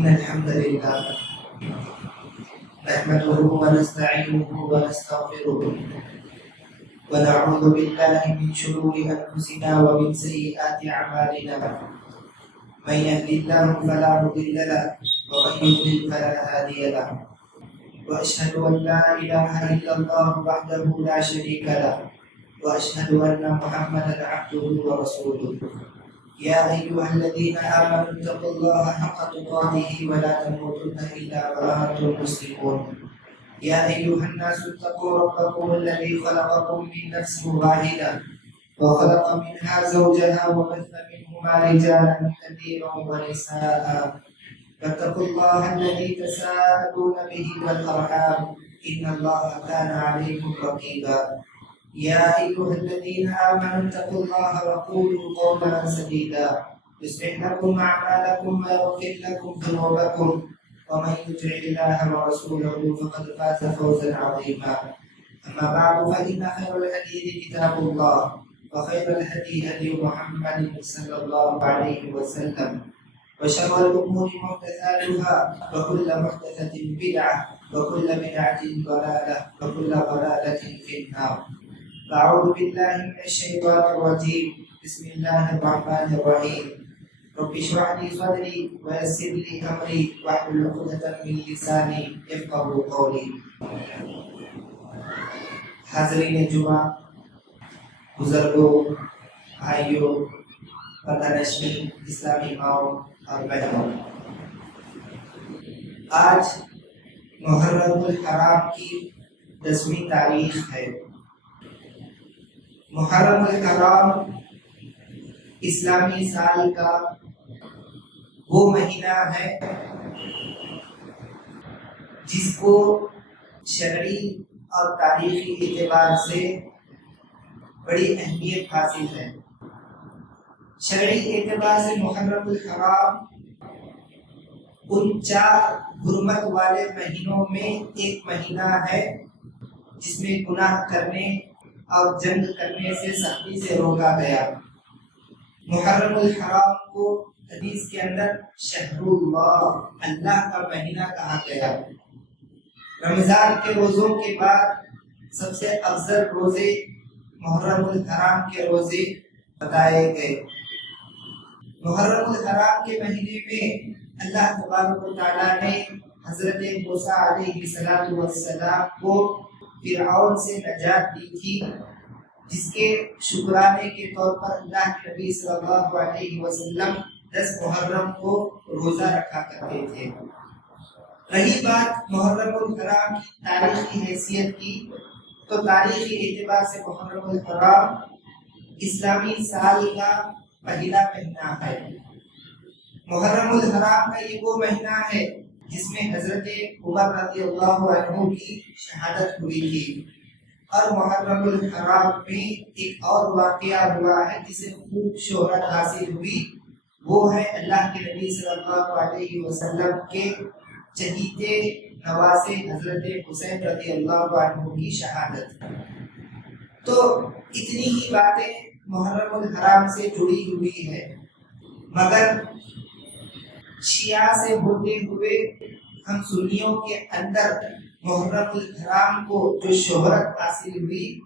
إن الحمد لله نحمده ونستعينه ونستغفره ونعوذ بالله من شرور أنفسنا ومن سيئات أعمالنا. من يهد الله فلا مضل له ومن يضلل فلا هادي له. وأشهد أن لا إله إلا الله وحده لا شريك له وأشهد أن محمدا عبده ورسوله. يا أيها الذين آمنوا اتقوا الله حق تقاته ولا تموتن إلا وأنتم مسلمون. يا أيها الناس اتقوا ربكم الذي خلقكم من نفس واحدة وخلق منها زوجها وبث منهما رجالا كثيرا ونساء. فاتقوا الله الذي تساءلون به والأرحام إن الله كان عليكم رقيبا. يا أيها الذين آمنوا اتقوا الله وقولوا قولا سديدا يصلح لكم أعمالكم ويغفر لكم ذنوبكم ومن يطع الله ورسوله فقد فاز فوزا عظيما. أما بعد فإن خير الحديث كتاب الله وخير الهدي هدي محمد صلى الله عليه وسلم وشر الأمور محدثاتها وكل محدثة بدعة وكل بدعة ضلالة وكل ضلالة في النار. أعوذ بالله من الشيطان الرجيم. بسم الله الرحمن الرحيم. رب اشرح لي صدري ويسر لي أمري واحلل عقدة من لساني يفقهوا قولي. حاضرین جمعہ، بزرگوں، بھائیوں، پردہ نشین اسلامی ماؤں اور بہنوں، آج محرم الحرام کی 10ویں تاریخ ہے۔ محرم الحرام اسلامی سال کا وہ مہینہ ہے جس کو شرعی اور تاریخی اعتبار سے بڑی اہمیت حاصل ہے۔ شرعی اعتبار سے محرم الحرام ان 4 حرمت والے مہینوں میں ایک مہینہ ہے جس میں گناہ کرنے اور جنگ کرنے سے سختی سے روکا گیا۔ محرم الحرام کو حدیث کے اندر شہر اللہ، اللہ کا مہینہ کہا گیا۔ رمضان کے روزوں کے بعد سب سے افضل روزے محرم الحرام کے روزے بتائے گئے۔ محرم الحرام کے مہینے میں اللہ تبارک و تعالیٰ نے حضرت موسیٰ علیہ السلام کو فرعون سے نجات دی تھی، جس کے شکرانے کے طور پر اللہ کے نبی صلی اللہ علیہ وسلم 10 محرم کو روزہ رکھا کرتے تھے۔ رہی بات محرم الحرام کی تاریخی حیثیت کی، تو تاریخی اعتبار سے محرم الحرام اسلامی سال کا پہلا مہینہ ہے۔ محرم الحرام کا یہ وہ مہینہ ہے جس میں حضرت عمر رضی اللہ عنہ کی شہادت ہوئی تھی۔ اور محرم الحرام میں ایک اور واقعہ ہوا ہے جسے خوب شہرت حاصل ہوئی، وہ ہے اللہ کے نبی صلی اللہ علیہ وسلم کے چہیتے نواسے حضرت حسین رضی اللہ عنہ کی شہادت۔ تو اتنی ہی باتیں محرم الحرام سے جڑی ہوئی ہے، مگر شیعہ سے ہوتے ہوئے ہم سنیوں کے اندر محرم الحرام کو جو شہرت حاصل ہوئی،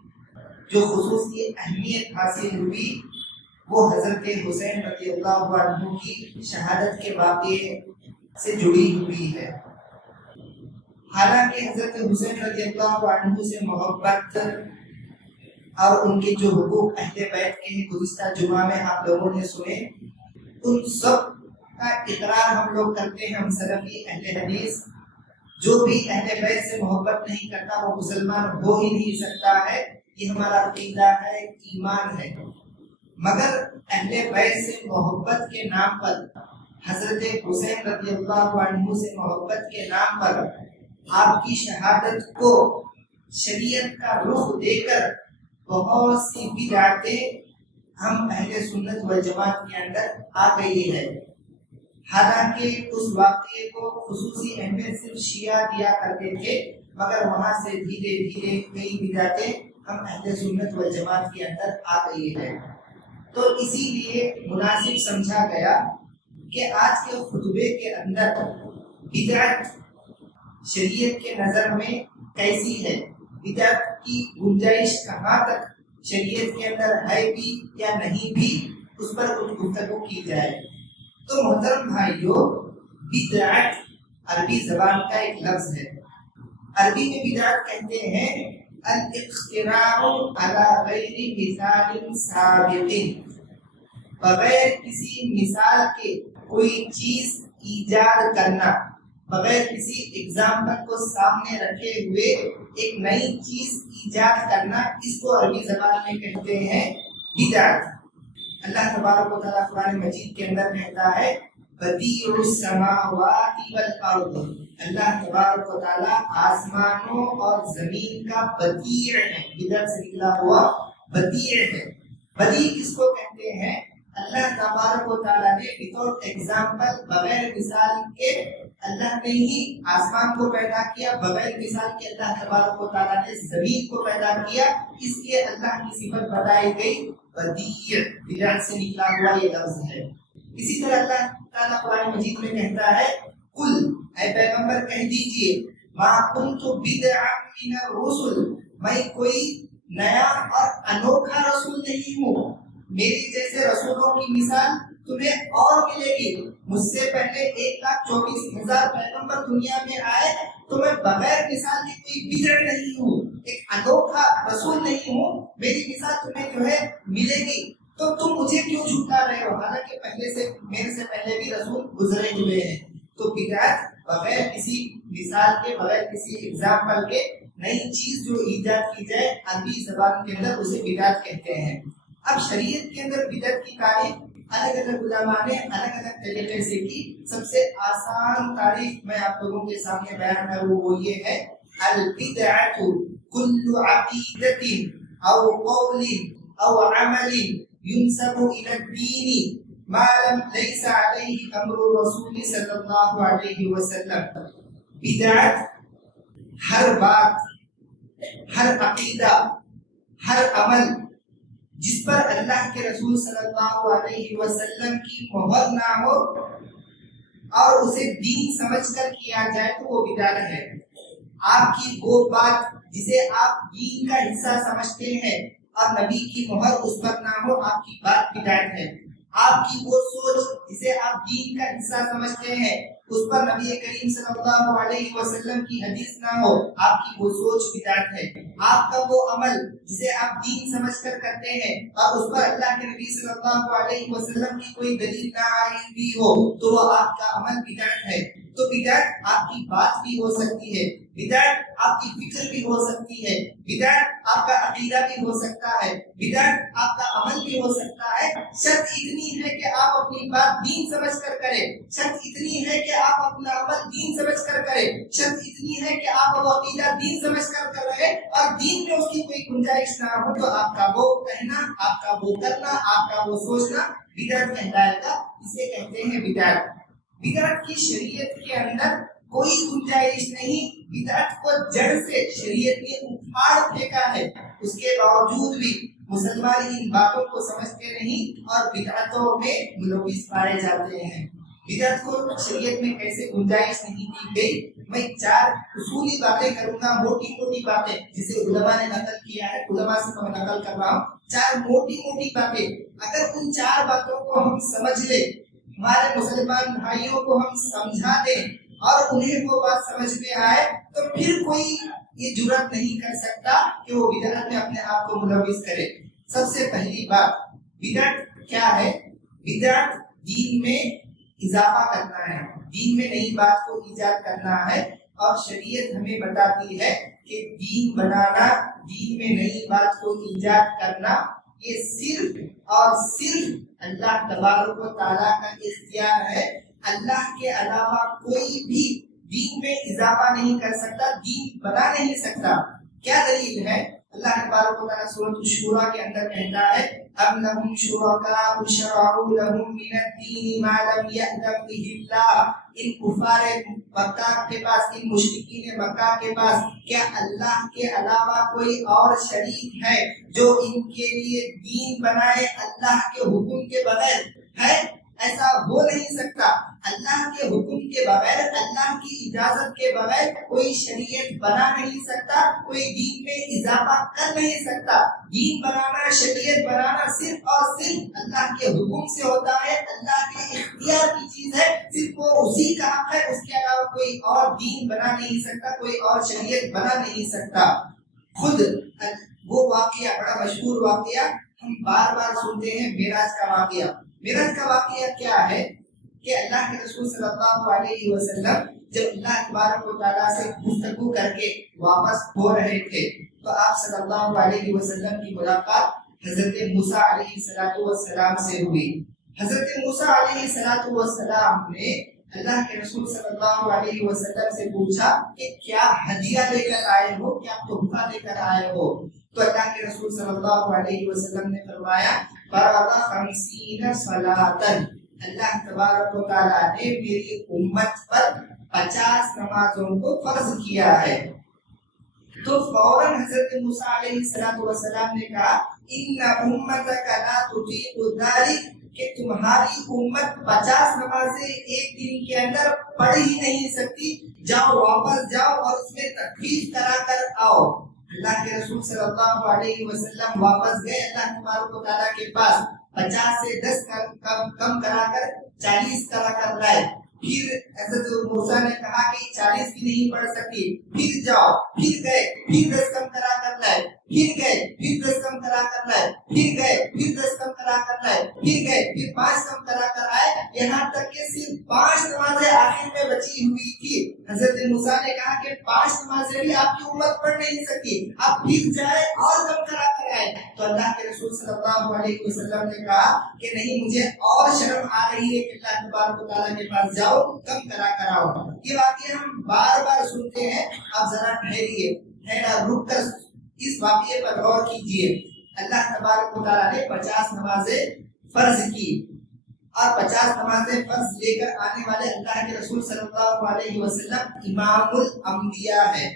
جو خصوصی اہمیت حاصل ہوئی، وہ حضرت حسین رضی اللہ عنہ کی شہادت کے واقعے سے جڑی ہوئی ہے۔ حالانکہ حضرت حسین رضی اللہ عنہ سے محبت اور ان کے جو حقوق اہل بیت کے ہیں گزشتہ جمعہ میں آپ لوگوں نے سنے، ان سب کا اقرار ہم لوگ کرتے ہیں، ہم سلفی اہل حدیث۔ جو بھی اہل بیت سے محبت نہیں کرتا وہ مسلمان ہو ہی نہیں سکتا ہے، یہ ہمارا عقیدہ ہے، ایمان ہے۔ مگر اہل بیت سے محبت کے نام پر، حضرت حسین رضی اللہ عنہ سے محبت کے نام پر آپ کی شہادت کو شریعت کا رخ دے کر بہت سی بدعتیں ہم اہل سنت والجماعت کے اندر آ گئی ہے۔ حالانکہ اس واقعے کو خصوصی اہمیت صرف شیعہ دیا کرتے تھے، مگر وہاں سے دھیرے دھیرے کئی بدعتیں ہم اہل سنت والجماعت کے اندر آ گئی ہے۔ تو اسی لیے مناسب سمجھا گیا کہ آج کے خطبے کے اندر بدعت شریعت کے نظر میں کیسی ہے، بدعت کی گنجائش کہاں تک شریعت کے اندر ہے بھی یا نہیں بھی، اس پر کچھ گفتگو کی جائے۔ تو محترم بھائیو، بدعت عربی زبان کا ایک لفظ ہے۔ عربی میں بدعت کہتے ہیں الاختراع علی غیر مثال سابق، بغیر کسی مثال کے کوئی چیز ایجاد کرنا، بغیر کسی اگزامپل کو سامنے رکھے ہوئے ایک نئی چیز ایجاد کرنا، اس کو عربی زبان میں کہتے ہیں بدعت۔ اللہ تبارک و تعالیٰ قرآن مجید کے اندر کہتا ہے بدیع السماوات والارض، اللہ تبارک و تعالیٰ آسمانوں اور زمین کا بدیع ہے، بدعت سے نکلا ہوا بدیع ہے۔ بدیع کس کو کہتے ہیں؟ اللہ تبارک و تعالیٰ نے وداؤٹ ایگزامپل، بغیر مثال کے اللہ نے ہی آسمان کو پیدا کیا، بغیر مثال کے اللہ تبارک و تعالیٰ نے زمین کو پیدا کیا، اس لیے اللہ کی صفت بتائی گئی بدیع، بدعت سے نکلا ہوا یہ لفظ ہے۔ اسی طرح اللہ تعالیٰ قرآن مجید میں کہتا ہے قل، اے پیغمبر کہہ دیجئے ما کنت بدعا من الرسل، میں کوئی نیا اور انوکھا رسول نہیں ہوں، میری جیسے رسولوں کی مثال تمہیں اور ملے گی۔ مجھ سے پہلے 1,24,000 پیغمبر دنیا میں آئے تو میں بغیر مثال کے کوئی بدعت نہیں ہوں، ایک انوکھا رسول نہیں ہوں، میری مثال تمہیں جو ہے ملے گی، تو تم مجھے کیوں جھٹلا رہے ہو، حالانکہ پہلے سے میرے سے پہلے بھی رسول گزرے ہوئے ہیں۔ تو بدعت بغیر کسی مثال کے، بغیر کسی اگزامپل کے نئی چیز جو ایجاد کی جائے، عربی زبان کے اندر اسے بدعت کہتے ہیں۔ اب شریعت کے اندر بدعت کی تعریف الگ الگ علماء نے الگ الگ طریقے سے کی۔ سب سے آسان تعریف میں آپ لوگوں کے سامنے بیان کروں وہ یہ ہے البدعۃ کل عقیدۃ او قول او عمل ينسب الى الدین ما لم ليس عليه امر الرسول صلی اللہ علیہ وسلم۔ بدعت ہر بات، ہر عقیدہ، ہر عمل جس پر اللہ کے رسول صلی اللہ علیہ وسلم کی مہر نہ ہو اور اسے دین سمجھ کر کیا جائے تو وہ بدعت ہے۔ آپ کی وہ بات جسے آپ دین کا حصہ سمجھتے ہیں اور نبی کی مہر اس پر نہ ہو، آپ کی بات بدعت ہے۔ آپ کی وہ سوچ جسے آپ دین کا حصہ سمجھتے ہیں، اس پر نبی کریم صلی اللہ علیہ وسلم کی حدیث نہ ہو، آپ کی وہ سوچ بدعت ہے۔ آپ کا وہ عمل جسے آپ دین سمجھ کر کرتے ہیں اور اس پر اللہ کے نبی صلی اللہ علیہ وسلم کی کوئی دلیل نہ آئی ہوئی ہو تو وہ آپ کا عمل بدعت ہے۔ تو بدعت آپ کی بات بھی ہو سکتی ہے، بدعت آپ کی فکر بھی ہو سکتی ہے، بدعت آپ کا عقیدہ بھی ہو سکتا ہے، بدعت آپ کا عمل بھی ہو سکتا ہے۔ شرط اتنی ہے کہ آپ اپنی بات دین سمجھ کر کریں، شرط اتنی ہے کہ آپ اپنا عمل دین سمجھ کر کریں، شرط اتنی ہے کہ آپ وہ عقیدہ دین سمجھ کر کر رہے اور دین میں اس کی کوئی گنجائش نہ ہو تو آپ کا وہ کہنا، آپ کا وہ کرنا، آپ کا وہ سوچنا بدعت کہلائے گا۔ اسے کہتے ہیں بدعت۔ بدعت کی شریعت کے اندر کوئی گنجائش نہیں، بدعت کو جڑ سے شریعت نے اکھاڑ پھینکا ہے، اس کے باوجود بھی مسلمان ان باتوں کو سمجھتے نہیں اور بدعتوں میں ملوث پائے جاتے ہیں۔ بدعت کو شریعت میں کیسے گنجائش نہیں دی گئی، میں 4 اصولی باتیں کروں گا، موٹی موٹی باتیں جسے علماء نے نقل کیا ہے، علماء سے میں نقل کر رہا ہوں، 4 موٹی موٹی باتیں۔ اگر ان 4 باتوں کو ہم سمجھ لیں، ہمارے مسلمان بھائیوں کو ہم سمجھا دیں اور انہیں وہ بات سمجھ میں آئے تو پھر کوئی یہ جرات نہیں کر سکتا کہ وہ بدعت میں اپنے آپ کو ملوث کرے۔ سب سے پہلی بات، بدعت کیا ہے؟ بدعت دین میں اضافہ کرنا ہے، دین میں نئی بات کو ایجاد کرنا ہے، اور شریعت ہمیں بتاتی ہے کہ دین بنانا، دین میں نئی بات کو ایجاد کرنا، یہ صرف اور صرف اللہ تبارک و تعالیٰ کا اختیار ہے۔ اللہ کے علاوہ کوئی بھی دین میں اضافہ نہیں کر سکتا، دین بنا نہیں سکتا۔ کیا دلیل ہے؟ اللہ تبارک و تعالیٰ سورۃ الشورى کے اندر کہتا ہے ام لہم شرکاء شرعوا لہم من الدین ما لم یأذن بہ اللہ۔ ان کفار مکہ کے پاس، ان مشرکین مکہ کے پاس کیا اللہ کے علاوہ کوئی اور شریک ہے جو ان کے لیے دین بنائے اللہ کے حکم کے بغیر؟ ہے؟ ایسا ہو نہیں سکتا. اللہ کے حکم کے بغیر, اللہ کی اجازت کے بغیر کوئی شریعت بنا نہیں سکتا, کوئی دین میں اضافہ کر نہیں سکتا. دین بنانا, شریعت بنانا صرف اور صرف اللہ کے حکم سے ہوتا ہے, اللہ کے اختیار کی چیز ہے, صرف وہ اسی کا حق ہے. اس کے علاوہ کوئی اور دین بنا نہیں سکتا, کوئی اور شریعت بنا نہیں سکتا. خود وہ واقعہ, بڑا مشہور واقعہ ہم بار بار سنتے ہیں, معراج کا واقعہ. معراج کا واقعہ کیا ہے کہ اللہ کے رسول صلی اللہ علیہ وسلم جب اللہ تبارک و تعالیٰ سے گفتگو کر کے واپس ہو رہے تھے تو آپ صلی اللہ علیہ وسلم کی ملاقات حضرت موسیٰ علیہ السلام سے ہوئی. حضرت موسیٰ علیہ السلام نے اللہ کے رسول صلی اللہ علیہ وسلم سے پوچھا کہ کیا ہدیہ لے کر آئے ہو, کیا تحفہ لے کر آئے ہو؟ تو اللہ کے رسول صلی اللہ علیہ وسلم نے فرمایا فرض 50 صلاۃ, اللہ تبارک و تعالیٰ نے میری امت پر 50 نمازوں کو فرض کیا ہے. تو فوراً حضرت موسیٰ علیہ السلام نے کہا ان امتک لا تطیق ذلک, کہ تمہاری امت 50 نمازیں ایک دن کے اندر پڑھ ہی نہیں سکتی, جاؤ واپس جاؤ اور اس میں تخفیف کرا کر آؤ. اللہ کے رسول صلی اللہ علیہ وسلم واپس گئے اللہ تبارک و تعالیٰ کے پاس, 50 سے 10 کم کرا کر 40 کرا کر لائے. پھر حضرت موسیٰ نے کہا کہ 40 بھی نہیں پڑھ سکتی, پھر جاؤ, پھر گئے, پھر 10 کم کرا کر لائے, پھر گئے, پھر 10 کم کرا کر لائے, پھر گئے, پھر 10 کم کرا کر لائے, پھر گئے, پھر 5 کم کرا کر آئے, یہاں تک کہ صرف 5 نمازیں آخر میں بچی ہوئی تھی. حضرت موسیٰ نے کہا کہ 5 نمازیں بھی آپ کی امت پڑھ نہیں سکتی, آپ پھر جائے اور کم کرا کر آئے. تو اللہ کے رسول صلی اللہ علیہ وسلم نے کہا کہ نہیں, مجھے اور شرم آ رہی ہے کہ اللہ تبارک و تعالیٰ کے پاس جاؤ, کم کرا کراؤ. یہ واقعہ ہم بار بار سنتے ہیں. آپ ذرا ٹھہریے, رک کر اس واقعے پر غور کیجیے. اللہ تبارک و تعالیٰ نے 50 نمازیں فرض کی اور 50 نمازیں فرض لے کر آنے والے اللہ کے رسول صلی اللہ علیہ وسلم امام الانبیاء ہے.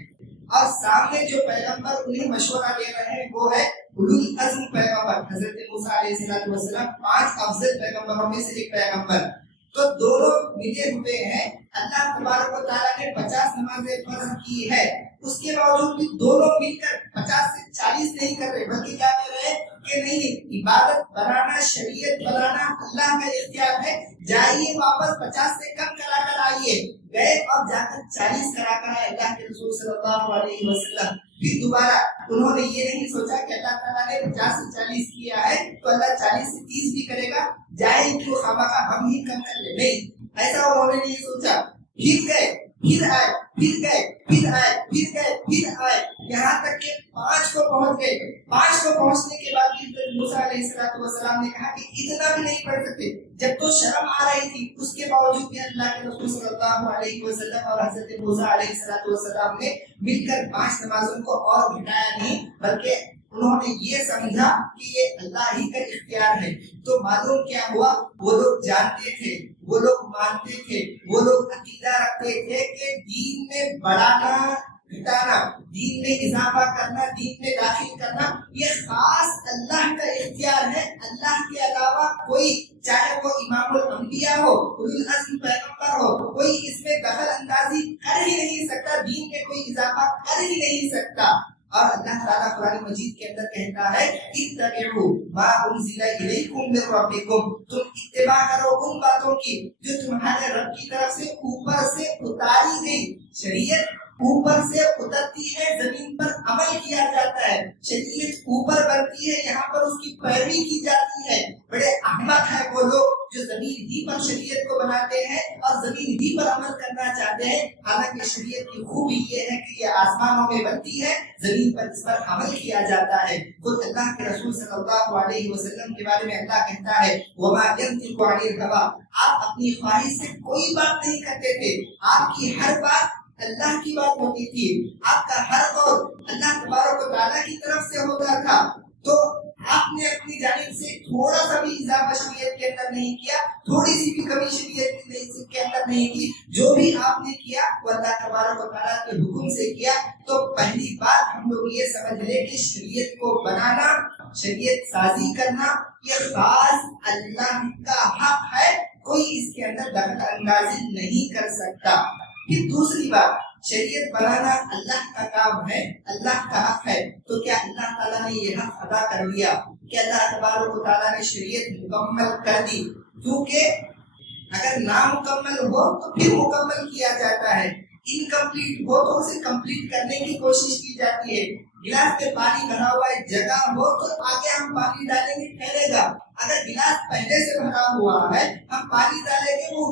اور سامنے جو پیغمبر انہیں مشورہ دے رہے ہیں وہ ہے اولو العزم پیغمبر حضرت موسیٰ علیہ السلام, 5 افضل پیغمبروں میں سے ایک پیغمبر. تو دونوں ملے ہوئے ہیں. اللہ تبارک و تعالیٰ نے 50 نمازیں فرض کی ہے, اس کے باوجود بھی دونوں مل کر 50 سے 40 نہیں کر رہے, بلکہ کیا کر رہے ہیں کہ نہیں, عبادت بنانا, شریعت بنانا اللہ کا اختیار ہے, جائیے واپس 50 سے کم کرا کر آئیے. گئے اور جا کر 40 کرا کر آئے اللہ کے رسول صلی اللہ علیہ وسلم. پھر دوبارہ انہوں نے یہ نہیں سوچا کہ اللہ تعالیٰ نے 50 سے 40 کیا ہے تو اللہ 40 سے 30 بھی کرے گا, جائیں کیوں خامخواہ ہم ہی کم کر لیں. نہیں, ایسا انہوں نے نہیں سوچا. پھر گئے, پھر آئے, پھر گئے, پھر آئے, پھر گئے, پھر آئے, یہاں تک کہ 5 کو پہنچ گئے. 5 کو پہنچنے کے بعد موسیٰ علیہ السلام نے کہا کہ اتنا بھی نہیں پڑھ سکتے. جب تو شرم آ رہی تھی اس کے باوجود بھی اللہ کے رسول صلی اللہ علیہ وسلم اور حضرت موسیٰ علیہ السلام نے مل کر 5 نمازوں کو اور گھٹایا نہیں, بلکہ انہوں نے یہ سمجھا کہ یہ اللہ ہی کا اختیار ہے. تو معلوم کیا ہوا, وہ لوگ جانتے تھے, وہ لوگ مانتے تھے, وہ لوگ عقیدہ رکھتے تھے کہ دین میں بڑھانا, گھٹانا, دین میں اضافہ کرنا, دین میں داخل کرنا یہ خاص اللہ کا اختیار ہے. اللہ کے علاوہ کوئی, چاہے وہ امام الانبیاء ہو, اولو العزم پیغمبر ہو, کوئی اس میں دخل اندازی کر ہی نہیں سکتا, دین میں کوئی اضافہ کر ہی نہیں سکتا. اور اللہ تعالیٰ قرآن مجید کے اندر کہتا ہے اتبعوا ما انزل الیکم من ربکم, تم اتباع کرو ان باتوں کی جو تمہارے رب کی طرف سے اوپر سے اتاری گئی. شریعت اوپر سے اترتی ہے, زمین پر عمل کیا جاتا ہے. شریعت اوپر بنتی ہے, یہاں پر اس کی پیروی کی جاتی ہے. بڑے احمق ہیں وہ لوگ جو زمین ہی پر شریعت کو بناتے ہیں اور زمین ہی پر عمل کرنا چاہتے ہیں. حالانکہ شریعت کی خوبی یہ ہے کہ یہ آسمانوں میں بنتی ہے, زمین پر اس پر عمل کیا جاتا ہے. خود اللہ کے رسول صلی اللہ علیہ وسلم کے بارے میں اللہ کہتا ہے وما ينطق عن الهوى, آپ اپنی خواہش سے کوئی بات نہیں کرتے تھے, آپ کی ہر بات اللہ کی بات ہوتی تھی, آپ کا ہر قول اللہ تبارک و تعالیٰ کی طرف سے ہوتا تھا. تو آپ نے اپنی جانب سے تھوڑا سا بھی اضافہ شریعت کے اندر نہیں کیا, تھوڑی سی بھی کمی شریعت کے اندر نہیں کی. جو بھی آپ نے کیا وہ اللہ تبارک و تعالیٰ کے حکم سے کیا. تو پہلی بات ہم لوگ یہ سمجھ لیں کہ شریعت کو کو بنانا، شریعت سازی کرنا، یہ خاص اللہ کا حق ہے، کوئی اس کے اندر دخل اندازی نہیں کر سکتا۔ پھر دوسری بات، شریعت بنانا اللہ کا کام ہے، اللہ کا حق ہے، تو کیا اللہ تعالیٰ نے یہ حق ادا کر لیا کہ اللہ تبارک و تعالیٰ نے شریعت مکمل کر دی؟ کیونکہ اگر نامکمل ہو تو پھر مکمل کیا جاتا ہے، انکمپلیٹ ہو تو اسے کمپلیٹ کرنے کی کوشش کی جاتی ہے۔ گلاس میں پانی بھرا ہوا ایک جگہ ہو تو آگے ہم پانی ڈالیں گے ٹھہرے گا، اگر گلاس پہلے سے بھرا ہوا ہے ہم پانی ڈالیں گے وہ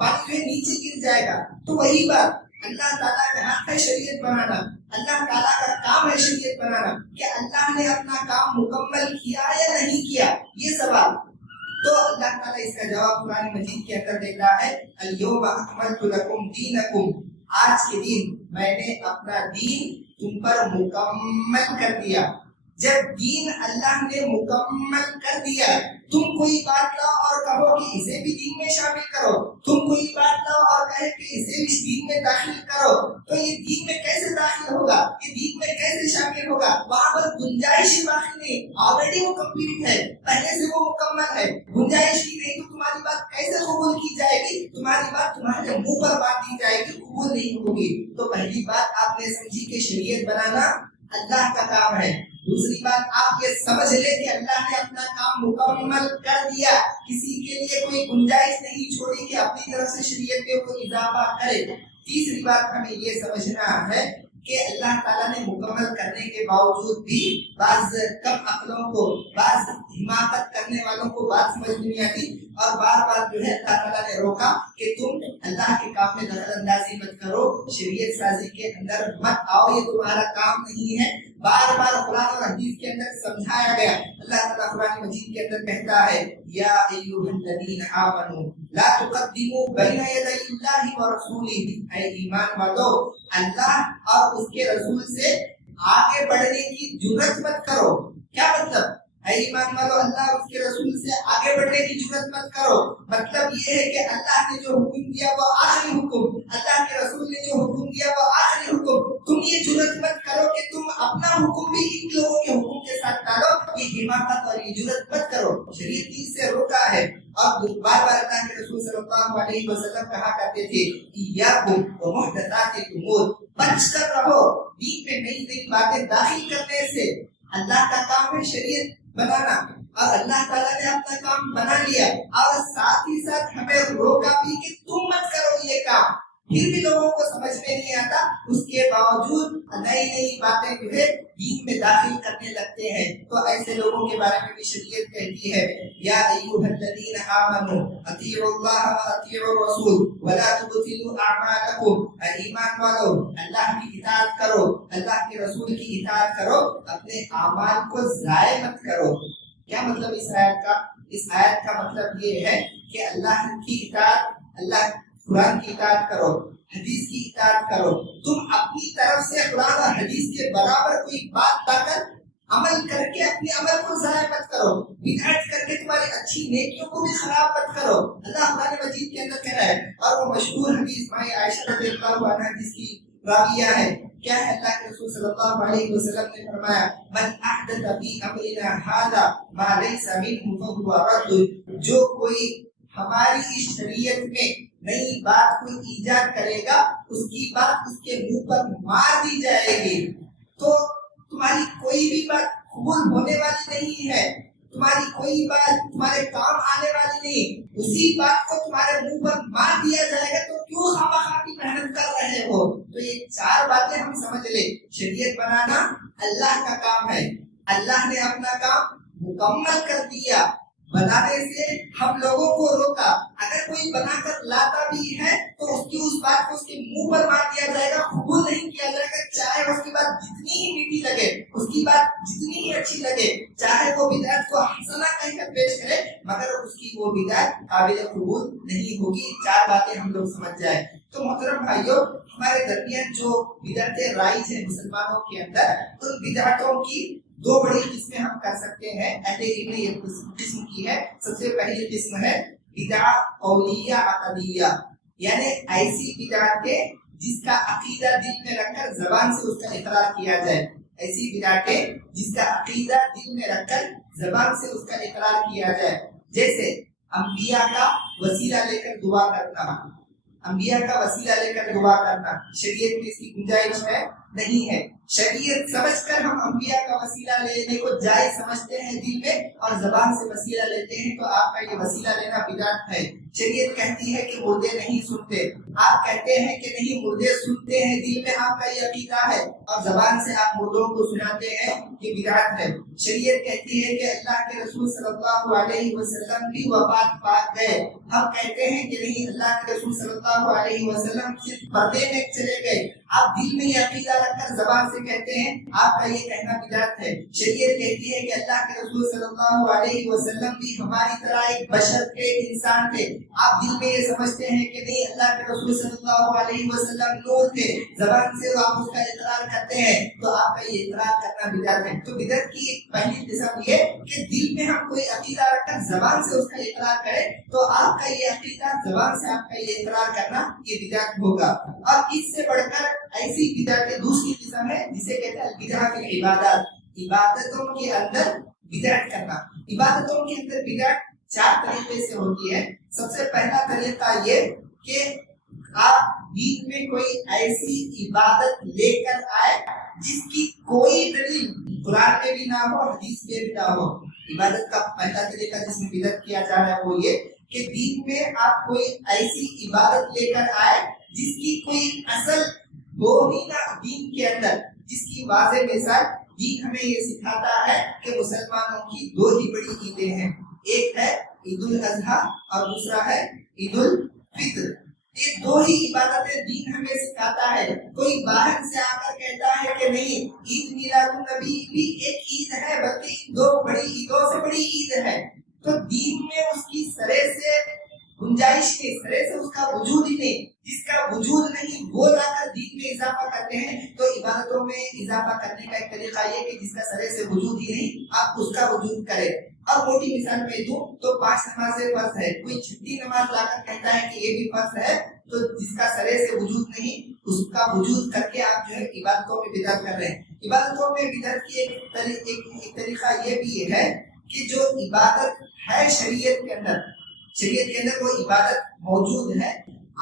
پانی جو نیچے گر جائے گا۔ تو وہی بات، اللہ تعالیٰ کا حق ہے شریعت بنانا، اللہ تعالیٰ کا کام ہے شریعت بنانا، کہ اللہ نے اپنا کام مکمل کیا یا نہیں کیا، یہ سوال۔ تو اللہ تعالیٰ اس کا جواب قرآن مجید کے اندر دیتا ہے، الیوم اکملت لکم دینکم، آج کے دن میں نے اپنا دین تم پر مکمل کر دیا۔ جب دین اللہ نے مکمل کر دیا، تم کوئی بات لاؤ اور کہو کہ اسے بھی دین میں شامل کرو، تم کوئی بات لاؤ اور کہے کہ اسے بھی دین میں داخل کرو، تو یہ دین میں کیسے داخل ہوگا، یہ دین میں کیسے شامل ہوگا؟ وہاں پر گنجائش ہی باقی نہیں، آلریڈی وہ کمپلیٹ ہے، پہلے سے وہ مکمل ہے، گنجائش ہی نہیں، تو تمہاری بات کیسے قبول کی جائے گی؟ تمہاری بات تمہارے منہ پر بات دی جائے گی، قبول نہیں ہوگی۔ تو پہلی بات آپ نے سمجھی کہ شریعت بنانا اللہ کا کام ہے۔ دوسری بات آپ یہ سمجھ لیں کہ اللہ نے اپنا کام مکمل کر دیا، کسی کے لیے کوئی گنجائش نہیں چھوڑی کہ اپنی طرف سے شریعت میں کوئی اضافہ کرے۔ تیسری بات ہمیں یہ سمجھنا ہے کہ اللہ تعالیٰ نے مکمل کرنے کے باوجود بھی بعض کم عقلوں کو، بعض حماقت کرنے والوں کو بات سمجھ نہیں آتی، اور بار بار جو ہے اللہ تعالیٰ نے روکا کہ تم اللہ کے کام میں دخل اندازی مت کرو، شریعت سازی کے اندر مت آؤ، یہ تمہارا کام نہیں ہے۔ بار بار قرآن اور حدیث کے اندر سمجھایا گیا۔ اللہ تعالیٰ قرآن مجید کے اندر کہتا ہے، یا ایھا الذین آمنوا لا تقدموا بین یدی اللہ ورسولہ، اے ایمان والو اللہ اور اس کے رسول سے آگے بڑھنے کی جرأت مت کرو۔ کیا مطلب؟ اے ایمان والو اللہ اور اس کے رسول سے آگے بڑھنے کی جرأت مت کرو، مطلب یہ ہے کہ اللہ نے جو حکم دیا وہ آخری حکم، اللہ کے رسول نے جو حکم دیا وہ آخری حکم، تم یہ جرأت مت کرو کہ تم اپنا حکم بھی ان لوگوں کے حکم کے ساتھ ڈالو، یہ حماقت اور یہ جرأت مت کرو۔ شریعت اس سے روکا ہے، اور بار بار اللہ کے رسول صلی اللہ علیہ وسلم کہا کرتے تھے، ایاکم ومحدثات الامور، بچ کر رہو دین میں نئی نئی باتیں داخل کرنے سے۔ اللہ کا کام ہے شریعت بنانا، اور اللہ تعالیٰ نے اپنا کام بنا لیا، اور ساتھ ہی ساتھ ہمیں روکا بھی کہ تم مت کرو یہ کام۔ پھر بھی لوگوں کو سمجھ میں نہیں آتا، اس کے باوجود نئی نئی باتیں جو ہے دین میں داخل کرنے لگتے ہیں۔ تو ایسے لوگوں کے بارے میں بھی شریعت کہتی ہے، یا ایھا الذین آمنوا اطیعوا اللہ واطیعوا الرسول ولا تبطلوا اعمالکم، اے ایمان والو اللہ کی اطاعت کرو، اللہ کے رسول کی اطاعت کرو، اپنے اعمال کو ضائع مت کرو۔ کیا مطلب اس آیت کا؟ اس آیت کا مطلب یہ ہے کہ اللہ کی اطاعت، اللہ قرآن کی اطاعت کرو، حدیث کی اطاعت کرو، تم اپنی طرف سے قرآن اور حدیث کے برابر کوئی بات لا کر عمل کر کے اپنے عمل کو ضائع مت کرو، بدعت کر کے تمہاری اچھی نیکیوں کو بھی خراب مت کرو۔ اللہ قرآن مجید کے اندر کہہ رہا ہے، اور وہ مشہور حدیث مائیں عائشہ رضی اللہ عنہا جس کی راویہ ہے، کیا ہے؟ اللہ کے رسول صلی اللہ علیہ وسلم نے فرمایا، من احدث فی امرنا ھذا ما لیس منہ فہو رد، جو کوئی ہماری اس شریعت میں نئی بات کوئی ایجاد کرے گا، اس کی بات اس کے منہ پر مار دی جائے گی۔ تو تمہاری کوئی بھی بات قبول ہونے والی نہیں ہے، تمہاری کوئی بات تمہارے کام آنے والی نہیں، اسی بات کو تمہارے منہ پر مار دیا جائے گا، تو کیوں خواہ کی محنت کر رہے ہو؟ تو یہ چار باتیں ہم سمجھ لیں، شریعت بنانا اللہ کا کام ہے، اللہ نے اپنا کام مکمل کر دیا، بنانے سے ہم لوگوں کو روکا، اگر کوئی بنا کر لاتا بھی ہے تو اس کی اس بات کو اس کے منہ پر مار دیا جائے گا، قبول نہیں کیا جائے گا، چاہے اس کی بات جتنی ہی میٹھی لگے، اس کی بات جتنی ہی اچھی لگے، چاہے وہ بدعت کو حسنہ کہہ کر پیش کرے، مگر اس کی وہ بدعت قابل قبول نہیں ہوگی۔ چار باتیں ہم لوگ سمجھ جائیں۔ تو محترم بھائیوں، ہمارے درمیان جو بدعتیں رائج ہیں مسلمانوں کے اندر، ان بدعتوں کی دو بڑی قسمیں ہم کر سکتے ہیں، اہل علم نے یہ قسم کی ہے۔ سب سے پہلی قسم ہے بدعہ قولیہ عقدیہ، یعنی ایسی بدعتیں جس کا عقیدہ دل میں رکھ کر زبان سے اس کا اقرار کیا جائے، ایسی بدعتیں جس کا عقیدہ دل میں رکھ کر زبان سے اس کا اقرار کیا جائے، جیسے انبیاء کا وسیلہ لے کر دعا کرنا، انبیاء کا وسیلہ لے کر دعا کرنا شریعت میں اس کی گنجائش ہے نہیں ہے۔ شریعت سمجھ کر ہم انبیاء کا وسیلہ لینے کو جائز سمجھتے ہیں دل میں اور زبان سے وسیلہ لیتے ہیں، تو آپ کا یہ وسیلہ لینا بدعت ہے۔ شریعت کہتی ہے کہ مردے نہیں سنتے، آپ کہتے ہیں کہ نہیں مردے سنتے ہیں، دل میں آپ کا یہ عقیدہ ہے اور زبان سے آپ مردوں کو سناتے ہیں، یہ بدعت ہے۔ شریعت کہتی ہے کہ اللہ کے رسول صلی اللہ علیہ وسلم بھی وفات پا گئے، ہم کہتے ہیں کہ نہیں اللہ کے رسول صلی اللہ علیہ وسلم صرف پردے میں چلے گئے، آپ دل میں یہ عقیدہ رکھ کر زبان سے کہتے ہیں، آپ کا یہ کہنا بدعت ہے۔ شریعت کہتی ہے کہ اللہ کے رسول صلی اللہ علیہ وسلم بھی ہماری طرح ایک بشر تھے، انسان تھے، آپ دل میں یہ سمجھتے ہیں کہ نہیں اللہ کے رسول صلی اللہ علیہ وسلم نور تھے، زبان سے آپ اس کا اقرار کرتے ہیں، تو آپ کا یہ اقرار کرنا بدعت ہے۔ تو بدعت کی ایک پہلی قسم یہ کہ دل میں ہم کوئی عقیدہ رکھ کر زبان سے اس کا اقرار کریں، تو آپ کا یہ عقیدہ زبان سے آپ کا یہ اقرار کرنا یہ بدعت ہوگا۔ اور اس سے بڑھ کر ایسی بدعت دوسری قسم ہے جسے کہتے ہیں البدعہ فی العبادات، عبادتوں کے اندر بدعت کرنا۔ عبادتوں کے اندر بدعت چار طریقے سے ہوتی ہے۔ سب سے پہلا طریقہ یہ کہ آپ دین میں کوئی ایسی عبادت لے کر آئے جس کی کوئی دلیل قرآن میں بھی نہ ہو، حدیث میں بھی نہ ہو۔ عبادت کا پہلا طریقہ جس میں بدعت کیا جا رہا ہے وہ یہ کہ دین میں آپ کوئی ایسی عبادت لے کر آئے جس کی کوئی اصل ہو ہی نہ دین کے اندر، جس کی واضح مثال دین ہمیں یہ سکھاتا ہے کہ مسلمانوں کی دو ہی بڑی عیدیں ہیں، ایک ہے عید الاضحیٰ اور دوسرا ہے عید الفطر۔ یہ دو ہی عبادتیں دین ہمیں سکھاتا ہے۔ کوئی باہر سے آ کر کہتا ہے کہ نہیں عید میلاد النبی بھی ایک عید ہے، بلکہ دو بڑی عیدوں سے بڑی عید ہے، تو دین میں اس کی سرے سے گنجائش نہیں، سرے سے اس کا وجود ہی نہیں، جس کا وجود نہیں وہ لا کر دین میں اضافہ کرتے ہیں۔ تو عبادتوں میں اضافہ کرنے کا ایک طریقہ یہ کہ جس کا سرے سے وجود ہی نہیں آپ اس کا وجود کریں۔ اور موٹی مثال میں دوں تو 5 نمازیں فرض ہے، کوئی 6 نماز لا کر کہتا ہے کہ یہ بھی فرض ہے، تو جس کا سرے سے وجود نہیں اس کا وجود کر کے آپ جو ہے عبادتوں میں بدعت کر رہے ہیں۔ عبادتوں میں بدعت کی ایک طریقہ یہ بھی ہے کہ جو عبادت ہے شریعت کے اندر وہ عبادت موجود ہے،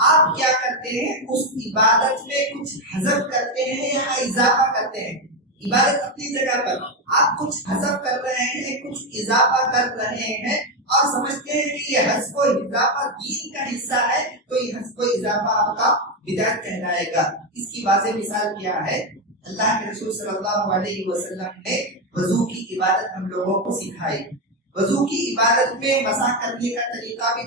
آپ کیا کرتے ہیں اس عبادت میں کچھ حذف کرتے ہیں یا اضافہ کرتے ہیں۔ عبادت اپنی جگہ پر آپ کچھ حذف کر رہے ہیں، کچھ اضافہ کر رہے ہیں اور سمجھتے ہیں کہ یہ حذف و اضافہ دین کا حصہ ہے، تو یہ حذف و اضافہ آپ کا بدعت کہلائے گا۔ اس کی واضح مثال کیا ہے؟ اللہ کے رسول صلی اللہ علیہ وسلم نے وضو کی عبادت ہم لوگوں کو سکھائی۔ وضو کی عبادت میں مسح کرنے کا طریقہ بھی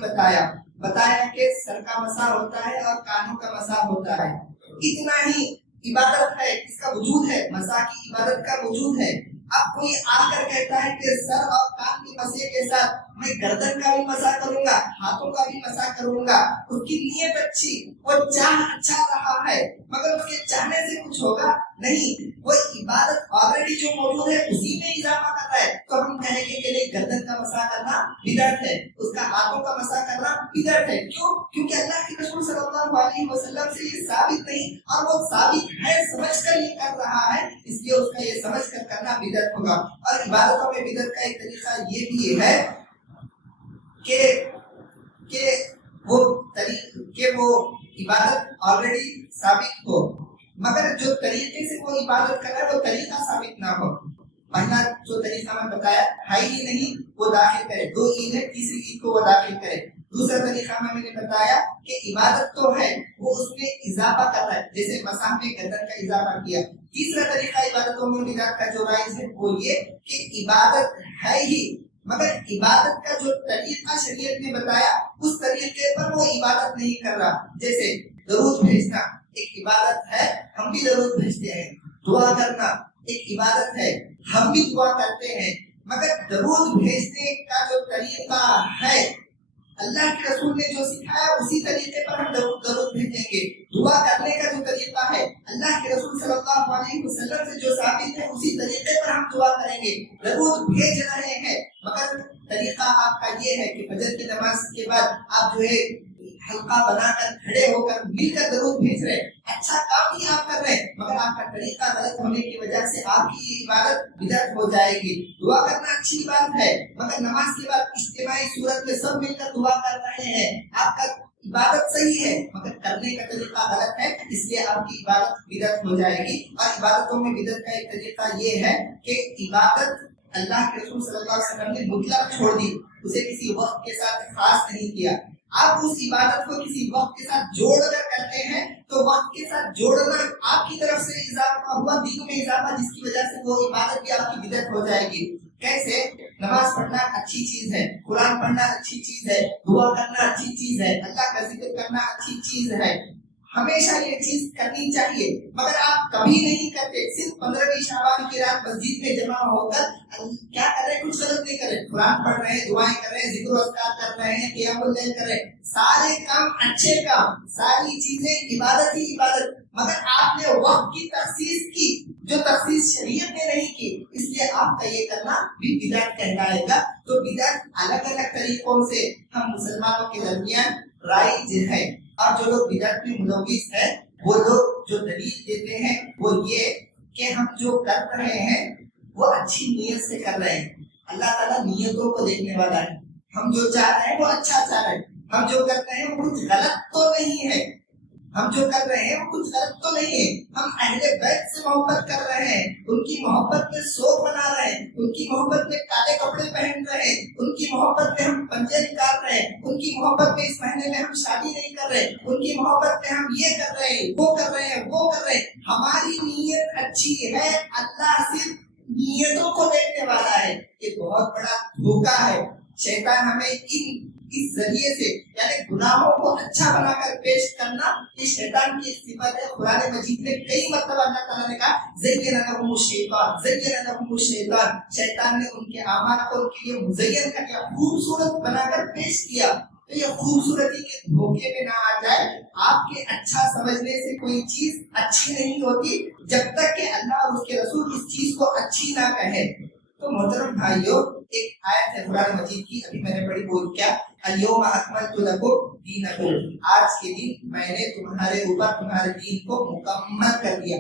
بتایا کہ سر کا مسح ہوتا ہے اور کانوں کا مسح ہوتا ہے۔ اتنا ہی عبادت ہے، اس کا وجود ہے، مسح کی عبادت کا وجود ہے۔ اب کوئی آ کر کہتا ہے کہ سر اور کان کے مسح کے ساتھ میں گردن کا بھی مسح کروں گا، ہاتھوں کا بھی مسح کروں گا، اس کی نیت اچھی، وہ چاہ اچھا رہا ہے، مگر اس کے چاہنے سے کچھ ہوگا نہیں، وہ عبادت آلریڈی جو موجود ہے اسی میں اضافہ کر رہا ہے، تو ہم کہیں گے کہ نہیں گردن کا مسح کرنا بدعت ہے، اس کا ہاتھوں کا مسح کرنا بدعت ہے۔ کیوں؟ کیونکہ اللہ کے رسول صلی اللہ علیہ وسلم سے یہ ثابت نہیں، اور وہ ثابت ہے سمجھ کر یہ کر رہا ہے، اس لیے اس کا یہ سمجھ کر کرنا بدعت ہوگا۔ اور عبادتوں میں بدعت کا ایک طریقہ یہ بھی ہے کہ وہ عبادت آلریڈی ثابت ہو، مگر جو طریقے سے وہ عبادت کر رہا ہے وہ طریقہ ثابت نہ ہو۔ پہلا جو طریقہ میں بتایا ہے ہی نہیں وہ داخل کرے، 2 عید ہے تیسری عید کو وہ داخل کرے۔ دوسرا طریقہ میں نے بتایا کہ عبادت تو ہے وہ اس میں اضافہ کر رہا ہے، جیسے مسح میں گردن کا اضافہ کیا۔ تیسرا طریقہ عبادتوں میں بدعت کا جو رائج ہے وہ یہ کہ عبادت ہے ہی، مگر عبادت کا جو طریقہ شریعت نے بتایا اس طریقے پر وہ عبادت نہیں کر رہا۔ جیسے درود بھیجنا ایک عبادت ہے، ہم بھی درود بھیجتے ہیں۔ دعا کرنا ایک عبادت ہے، ہم بھی دعا کرتے ہیں، مگر درود بھیجنے کا جو طریقہ ہے اللہ کے رسول نے جو سکھایا اسی طریقے پر ہم درود بھیجیں گے۔ دعا کرنے کا جو طریقہ ہے اللہ کے رسول صلی اللہ علیہ وسلم سے جو ثابت ہے اسی طریقے پر ہم دعا کریں گے۔ درود بھیج رہے ہیں مگر طریقہ آپ کا یہ ہے کہ فجر کی نماز کے بعد آپ جو ہے حلقہ بنا کر کھڑے ہو کر مل کر درود بھیج رہے ہیں، اچھا کام ہی آپ کر رہے ہیں، مگر آپ کا طریقہ غلط ہونے کی وجہ سے آپ کی عبادت بدعت ہو جائے گی۔ دعا کرنا اچھی بات ہے، مگر نماز کے بعد اجتماعی صورت میں سب مل کر دعا کر رہے ہیں، آپ کا عبادت صحیح ہے مگر کرنے کا طریقہ غلط ہے، اس لیے آپ کی عبادت بدعت ہو جائے گی۔ اور عبادتوں میں بدعت کا ایک طریقہ یہ ہے کہ عبادت اللہ کے رسول صلی اللہ علیہ وسلم نے مطلق چھوڑ دی، اسے کسی وقت کے ساتھ خاص نہیں کیا۔ آپ اس عبادت کو کسی وقت کے ساتھ جوڑ کر کرتے ہیں تو وقت کے ساتھ جوڑنا آپ کی طرف سے اضافہ ہوا، دین میں اضافہ، جس کی وجہ سے وہ عبادت بھی آپ کی بدعت ہو جائے گی۔ کیسے؟ نماز پڑھنا اچھی چیز ہے، قرآن پڑھنا اچھی چیز ہے، دعا کرنا اچھی چیز ہے، اللہ کا ذکر کرنا اچھی چیز ہے، ہمیشہ یہ چیز کرنی چاہیے، مگر آپ کبھی نہیں کرتے۔ صرف 15ویں شعبان کی رات مسجد میں جمع ہو کر کیا کر رہے ہیں؟ کچھ غلط نہیں کر رہے، قرآن پڑھ رہے ہیں، دعائیں کر رہے ہیں، ذکر و اذکار کر رہے ہیں، قیام اللیل کر رہے ہیں، سارے کام اچھے کام، ساری چیزیں عبادت ہی عبادت، مگر آپ نے وقت کی تخصیص کی جو تخصیص شریعت نے نہیں کی، اس لیے آپ کا یہ کرنا بھی بدعت کہلائے گا۔ تو بدعت الگ الگ طریقوں سے ہم مسلمانوں کے درمیان رائج ہے، اور جو لوگ بدعت میں ملوث ہیں وہ لوگ جو دلیل دیتے ہیں وہ یہ کہ ہم جو کر رہے ہیں وہ اچھی نیت سے کر رہے ہیں، اللہ تعالیٰ نیتوں کو دیکھنے والا ہے، ہم جو چاہ رہے ہیں وہ اچھا چاہ رہے ہیں، ہم جو کر رہے ہیں وہ کچھ غلط تو نہیں ہے، ہم جو کر رہے ہیں وہ کچھ غلط تو نہیں ہے، ہم اہل بیت سے محبت کر رہے ہیں، ان کی محبت میں سوگ بنا رہے ہیں، ان کی محبت میں کالے کپڑے پہن رہے ہیں، ان کی محبت میں ہم پنجے نکال رہے ہیں، ان کی محبت میں اس مہینے میں ہم شادی نہیں کر رہے، ان کی محبت میں ہم یہ کر رہے ہیں، وہ کر رہے ہیں، وہ کر رہے ہیں، ہماری نیت اچھی ہے، اللہ صرف نیتوں کو دیکھنے والا ہے۔ یہ بہت بڑا دھوکہ ہے، شیطان ہمیں اس ذریعے سے یعنی گناہوں کو اچھا بنا کر پیش کرنا، یہ شیطان کی صفت ہے۔ قرآن مجید میں کئی مرتبہ اللہ تعالیٰ نے کہا زین لہم الشیطان، زین لہم الشیطان، شیطان نے ان کے اعمال کو ان کے لیے مزین کر دیا، خوبصورت بنا کر پیش کیا۔ تو یہ خوبصورتی کے دھوکے میں نہ آ جائے، آپ کے اچھا سمجھنے سے کوئی چیز اچھی نہیں ہوتی جب تک کہ اللہ اور اس کے رسول اس چیز کو اچھی نہ کہے۔ تو محترم بھائیوں، ایک آیت ہے قرآن مجید کی، ابھی میں نے پڑھی، بول کیا الیوم اکملت لکم دینکم، آج کے دن میں نے تمہارے اوپر تمہارے دین کو مکمل کر دیا۔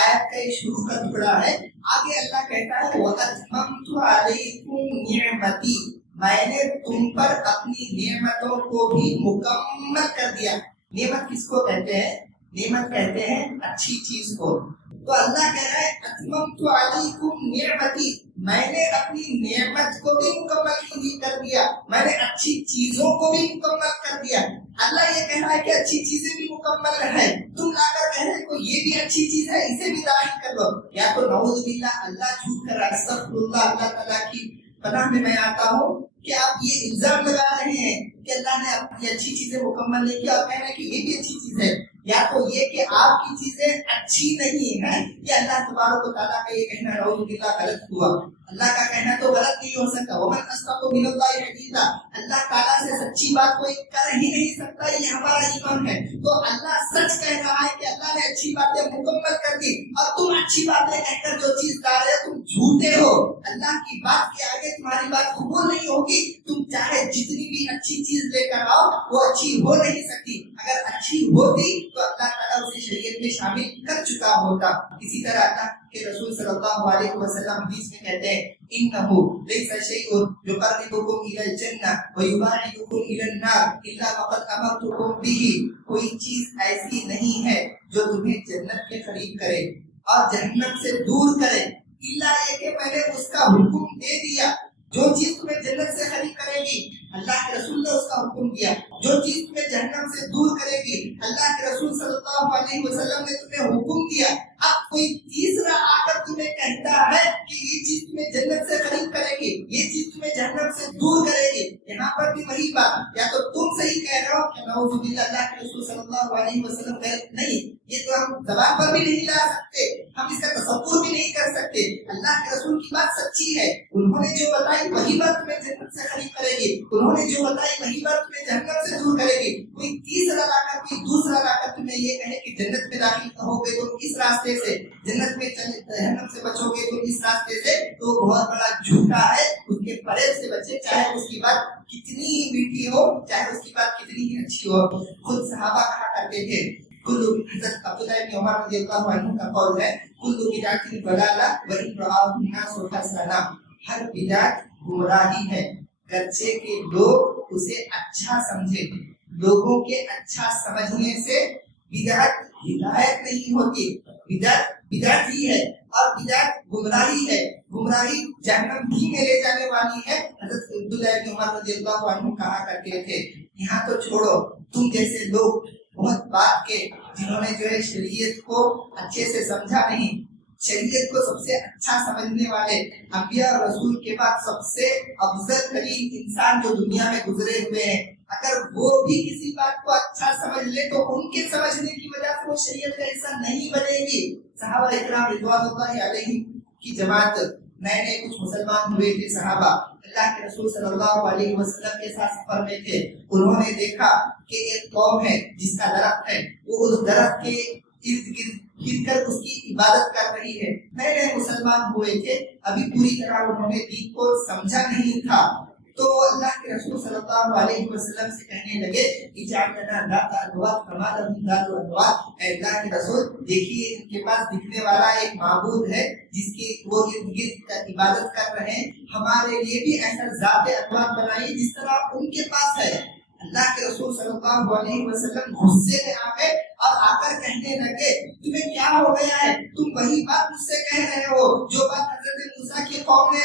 آیت کا یہ شروع کا ٹکڑا ہے، آگے اللہ کہتا ہے وَأَتْمَمْتُ عَلَيْكُمْ نِعْمَتِي، میں نے تم پر اپنی نعمتوں کو بھی مکمل کر دیا۔ نعمت کس کو کہتے ہیں؟ نعمت کہتے ہیں اچھی چیز کو۔ تو اللہ کہہ رہا ہے اتممت علیکم نعمتی، میں نے اپنی نعمت کو بھی مکمل کر دیا، میں نے اچھی چیزوں کو بھی مکمل کر دیا۔ اللہ یہ کہہ رہا ہے کہ اچھی چیزیں بھی مکمل ہے، تم لا کر کہہ رہے ہو یہ بھی اچھی چیز ہے، اسے بھی داخل کر دو۔ یا تو نعوذ باللہ اللہ جھوٹ کر رہا ہے، استغفر اللہ، اللہ تعالیٰ کی پناہ میں آتا ہوں کہ آپ یہ الزام لگا رہے ہیں کہ اللہ نے اپنی اچھی چیزیں مکمل نہیں کیا، اور کہہ رہے ہیں کہ یہ بھی اچھی چیز ہے۔ یا تو یہ کہ آپ کی چیزیں اچھی نہیں ہیں، یا اللہ تبارک و تعالیٰ کا یہ کہنا نعوذ باللہ غلط ہوا۔ اللہ کا کہنا تو غلط نہیں ہو سکتا، ومن اصدق من اللہ حدیثا، اللہ تعالیٰ سے سچی بات کوئی کر ہی نہیں سکتا، یہ ہمارا ایمان ہے۔ تو اللہ سچ کہہ رہا ہے کہ اللہ نے اچھی باتیں مکمل کر دی، اور تم اچھی باتیں کہہ کر جو چیز لا رہے ہو تم جھوٹے ہو، اللہ کی بات کے آگے تمہاری بات قبول نہیں ہوگی، تم چاہے جتنی بھی اچھی چیز لے کر آؤ وہ اچھی ہو نہیں سکتی، اگر اچھی ہوتی تو اللہ تعالیٰ اسے شریعت میں شامل کر چکا ہوتا۔ اسی طرح اللہ کے رسول صلی اللہ علیہ وسلم حدیث میں کہتے ہیں انہ لیس شیء یقربکم الی الجنہ ویباعدکم الی النار الا وقد امرتکم بہ، کوئی چیز ایسی نہیں ہے جو تمہیں جنت کے قریب کرے اور جہنم سے دور کرے، الا یہ کہ میں نے اس کا حکم دے دیا۔ جو چیز تمہیں جنت سے قریب کرے گی اللہ کے رسول نے اس کا حکم دیا، جو چیز تمہیں جہنم سے دور کرے گی اللہ کے رسول صلی اللہ علیہ وسلم نے تمہیں حکم دیا۔ اب کوئی تیسرا آ کر تمہیں کہتا ہے کہ یہ چیز تمہیں جنت سے قریب کرے گی، یہ چیز تمہیں جہنم سے دور کرے گی، یہاں پر بھی وہی بات، یا تو تم صحیح کہہ رہے ہو کہ نعوذ باللہ اللہ کے رسول صلی اللہ علیہ وسلم غلط نہیں، یہ تو ہم زبان پر بھی نہیں لا سکتے، ہم اس کا تصور بھی نہیں کر سکتے۔ اللہ کے رسول کی بات سچی ہے، انہوں نے جو بتائی وہی بات تمہیں جنت سے قریب کرے گی، انہوں نے جو بتائی وہی بات تمہیں جہنم سے دور کرے گی۔ کوئی تیسرا لا کر کوئی دوسرا لا کر تمہیں یہ کہے کہ جنت میں داخل ہوگے تم اس راستے سے، جنت میں جہنم سے بچو گے تم اس راستے سے، تو بہت بڑا جھوٹا ہے، اس کے فریب سے بچے، چاہے اس کی بات کتنی ہی میٹھی ہو، چاہے اس کی بات کتنی ہی اچھی ہو۔ خود صحابہ کہا کرتے تھے، حضرت عبداللہ بن عمر رضی اللہ عنہ کا قول ہے، کل بدعۃ ضلالہ وان رآہ الناس حسنا، ہر بدعت گمراہی ہے گرچہ کہ لوگ اسے اچھا سمجھے۔ لوگوں کے اچھا سمجھنے سے بدعت ہدایت نہیں ہوتی، بدعت ہی ہے، اور بدعت گمراہی ہے، گمراہی جہنم بھی میں لے جانے والی ہے۔ حضرت عبداللہ بن عمر رضی اللہ عنہ کہا کرتے تھے، یہاں تو چھوڑو، تم جیسے لوگ بہت بات کے، جنہوں نے جو ہے شریعت کو اچھے سے سمجھا نہیں، شریعت کو سب سے اچھا سمجھنے والے انبیاء اور رسول کے بعد سب سے افضل ترین انسان جو دنیا میں گزرے ہوئے ہیں، اگر وہ بھی کسی بات کو اچھا سمجھ لے تو ان کے سمجھنے کی وجہ سے وہ شریعت کا حصہ نہیں بنے گی۔ صحابہ اکرام رضوان اللہ علیہم کی جماعت، نئے نئے کچھ مسلمان ہوئے تھے صحابہ، اللہ کے رسول صلی اللہ علیہ وسلم کے ساتھ سفر میں تھے۔ انہوں نے دیکھا کہ ایک قوم ہے جس کا درخت ہے، وہ اس درخت کے ارد گرد گر کر اس کی عبادت کر رہی ہے۔ نئے نئے مسلمان ہوئے تھے، ابھی پوری طرح انہوں نے دین کو سمجھا نہیں تھا، تو اللہ کے رسول صلی اللہ علیہ وسلم سے کہنے لگے اجعل لنا ذات انواط کما لهم ذات انواط، اے اللہ کے رسول دیکھیے ان کے پاس دکھنے والا ایک معبود ہے جس کی وہ ارد گرد عبادت کر رہے ہیں، ہمارے لیے بھی ایسا ذات انواط بنائیے جس طرح ان کے پاس ہے۔ اللہ کے رسول صلی اللہ علیہ وسلم غصے میں آ گئے اور آ کر کہنے لگے تمہیں کیا ہو گیا ہے، تم وہی بات مجھ سے کہہ رہے ہو جو بات حضرت موسیٰ کی قوم نے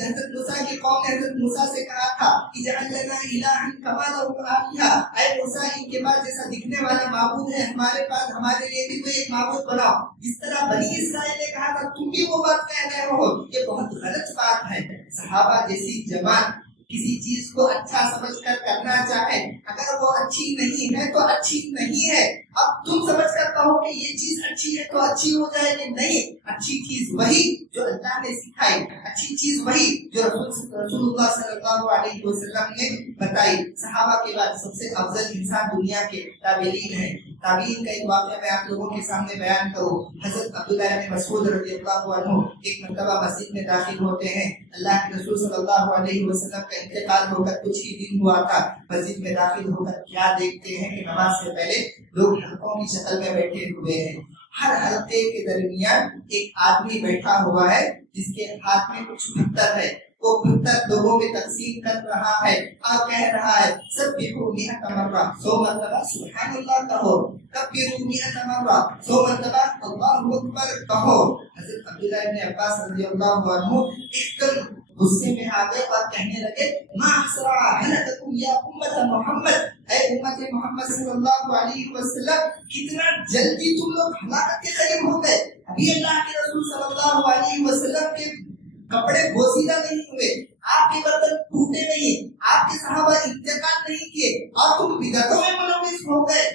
حضرت موسیٰ سے کہا تھا اجعل لنا الہا کما لهم آلہہ، اے موسیٰ ان کے پاس جیسا دکھنے والا معبود ہے ہمارے پاس، ہمارے لیے بھی کوئی ایک معبود بناؤ۔ جس طرح بنی اسرائیل نے کہا تھا تم بھی وہ بات کہہ رہے ہو، یہ بہت غلط بات ہے۔ صحابہ جیسی جماعت کسی چیز کو اچھا سمجھ کر کرنا چاہے، اگر وہ اچھی نہیں ہے تو اچھی نہیں ہے۔ اب تم سمجھ کر کہو کہ یہ چیز اچھی ہے تو اچھی ہو جائے گی، نہیں، اچھی چیز وہی جو اللہ نے سکھائی، اچھی چیز وہی جو رسول اللہ صلی اللہ علیہ وسلم نے بتائی۔ صحابہ کے بعد سب سے افضل انسان دنیا کے تابعین ہیں۔ تابعین کا ایک واقعہ میں آپ لوگوں کے سامنے بیان کروں۔ حضرت عبداللہ بن مسعود رضی اللہ عنہ ایک مرتبہ مسجد میں داخل ہوتے ہیں، اللہ کے رسول صلی اللہ علیہ وسلم کا انتقال ہو کر کچھ ہی دن ہوا تھا۔ مسجد میں داخل ہو کر کیا دیکھتے ہیں کہ نماز سے پہلے لوگ حلقوں کی شکل میں بیٹھے ہوئے ہیں، ہر حلقے کے درمیان ایک آدمی بیٹھا ہوا ہے جس کے ہاتھ میں کچھ پتھر ہے، وہ پتھر لوگوں میں تقسیم کر رہا ہے اور کہہ رہا ہے سبحوا مئۃ مرہ، 100 مرتبہ سبحان اللہ کہو، کبروا مئۃ مرہ، 100 مرتبہ اللہ اکبر کہو۔ حضرت عبداللہ بن عباس رضی اللہ عنہ ایک دم غصے میں آ گئے اور کہنے لگے ما اسرع ہلککم یا امت محمد، اے امت محمد صلی اللہ علیہ وسلم کتنا جلدی تم لوگ ہلاکت کے قریب ہو گئے۔ ابھی اللہ کے رسول صلی اللہ علیہ وسلم کے کپڑے بوسیدہ نہیں ہوئے، آپ کے برتن ٹوٹے نہیں، آپ کے صحابہ انتقال نہیں کیے اور تم بدعتوں میں ملوث ہو گئے۔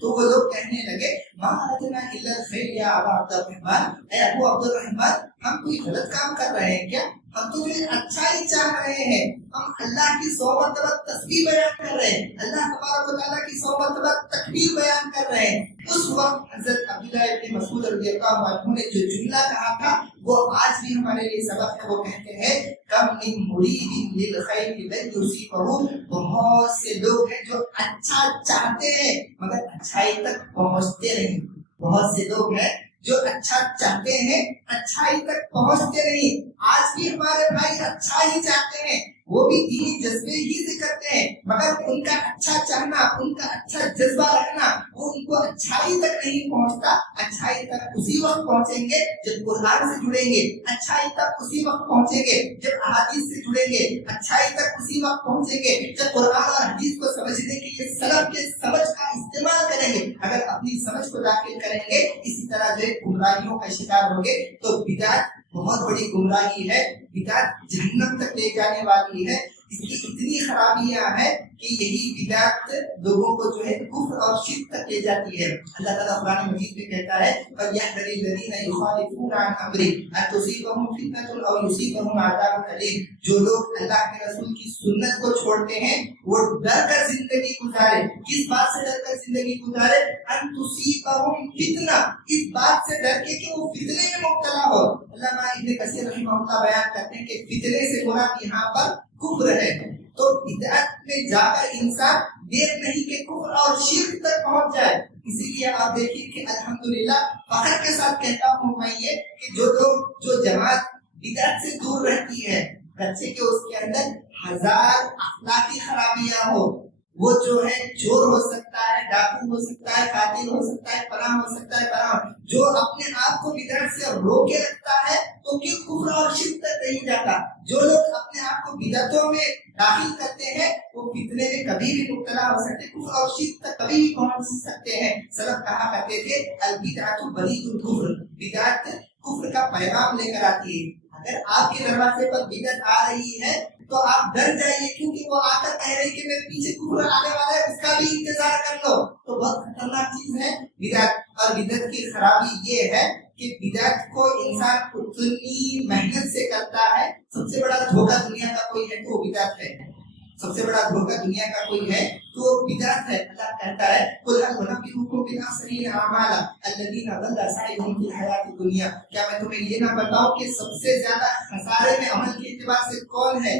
تو وہ لوگ کہنے لگے ما اردنا الا الخیر یا ابا عبد الرحمن، اے ابو عبد الرحمن ہم کوئی غلط کام کر رہے ہیں کیا؟ ہم تو جو اچھا ہی چاہ رہے ہیں، ہم اللہ کی 100 مرتبہ تسبیح بیان کر رہے ہیں، اللہ تبارک و تعالیٰ کی 100 مرتبہ تکبیر بیان کر رہے ہیں۔ اس وقت حضرت عبداللہ ابن مسعود رضی اللہ عنہ نے جو جملہ کہا تھا وہ آج بھی ہمارے لیے سبق ہے۔ وہ کہتے ہیں کم من مرید للخیر لن یصیبہ، بہت سے لوگ ہیں جو اچھا چاہتے ہیں مگر اچھائی تک پہنچتے نہیں، بہت سے لوگ ہیں جو اچھا چاہتے ہیں اچھائی تک پہنچتے نہیں۔ آج بھی ہمارے بھائی اچھا ہی چاہتے ہیں، وہ بھی دینی جذبے ہی سے کرتے ہیں مگر ان کا اچھا چاہنا، ان کا اچھا جذبہ رکھنا وہ ان کو اچھائی تک نہیں پہنچتا۔ اچھائی تک اسی وقت پہنچیں گے جب قرآن سے جڑیں گے، اچھائی تک اسی وقت پہنچیں گے جب احادیث سے جڑیں گے، اچھائی تک اسی وقت پہنچیں گے جب قرآن اور حدیث کو سمجھنے کے لیے سلف کے سمجھ کا استعمال کریں گے۔ اگر اپنی سمجھ کو داخل کریں گے اسی طرح جو گمراہیوں کا شکار ہوں گے تو بدعت بہت بڑی گمراہی ہے، بدعت جہنم تک لے جانے والی ہے۔ اس کی اتنی خرابیاں ہیں کہ یہی بدعت لوگوں کو جو ہے کفر اور شرک تک لے جاتی ہے. اللہ تعالیٰ قرآن مجید میں کہتا ہے فَلْيَحْذَرِ الَّذِينَ يُخَالِفُونَ عَنْ أَمْرِهِ أَن تُصِيبَهُمْ فِتْنَةٌ أَوْ يُصِيبَهُمْ عَذَابٌ أَلِيمٌ. جو لوگ اللہ کے رسول کی سنت کو چھوڑتے ہیں وہ ڈر کر زندگی گزارے. کس بات سے ڈر کر زندگی گزارے؟ أَن تُصِيبَهُمْ فِتْنَةٌ، اس بات سے ڈر کے کہ وہ فتنے میں مبتلا ہو. علامہ ابن کثیر رحمہ اللہ بیان کرتے ہیں کہ فتنے سے مراد یہاں پر کفر ہے. تو بدعت میں جا کر انسان دیر نہیں کہ کفر اور شرک تک پہنچ جائے. اسی لیے آپ دیکھیے کہ الحمدللہ فخر کے ساتھ کہتا ہوں میں یہ کہ جو لوگ جو جماعت بدعت سے دور رہتی ہے بچے کے اس کے اندر ہزار اخلاقی خرابیاں ہو، وہ جو ہے چور ہو سکتا ہے، ڈاکو ہو سکتا ہے، قاتل ہو سکتا ہے، فلاں ہو سکتا ہے، فلاں، جو اپنے آپ کو بدعت سے روکے رکھتا ہے تو کہ کفر اور شرک تک نہیں جاتا. جو لوگ اپنے آپ کو بدعتوں میں داخل کرتے ہیں وہ فتنے میں کبھی بھی مبتلا ہو سکتے ہیں، کفر اور شرک تک کبھی بھی پہنچ سکتے ہیں. سلف کہا کرتے تھے البدعۃ برید الکفر، بدعت کفر کا پیغام لے کر آتی ہے. اگر آپ کے دروازے پر بدعت آ رہی ہے تو آپ ڈر جائیے، کیونکہ وہ آ کر کہہ رہی کہ میرے پیچھے کفر آنے والا ہے، اس کا بھی انتظار کر لو. تو بہت خطرناک چیز ہے بدعت. اور بدعت کی خرابی یہ ہے کہ بدعت کو انسان اتنی محنت سے کرتا ہے. سب سے بڑا دھوکہ دنیا کا کوئی ہے تو وہ بدعت ہے. سب سے بڑا دھوکہ دنیا کا کوئی ہے تو وہ بدعت ہے. اللہ کہتا ہے قل هل انبئکم بالاخسرین اعمالا الذین ضل سعیهم فی الحیاۃ الدنیا. کیا میں تمہیں یہ نہ بتاؤں کہ سب سے زیادہ خسارے میں عمل کے اعتبار سے کون ہے؟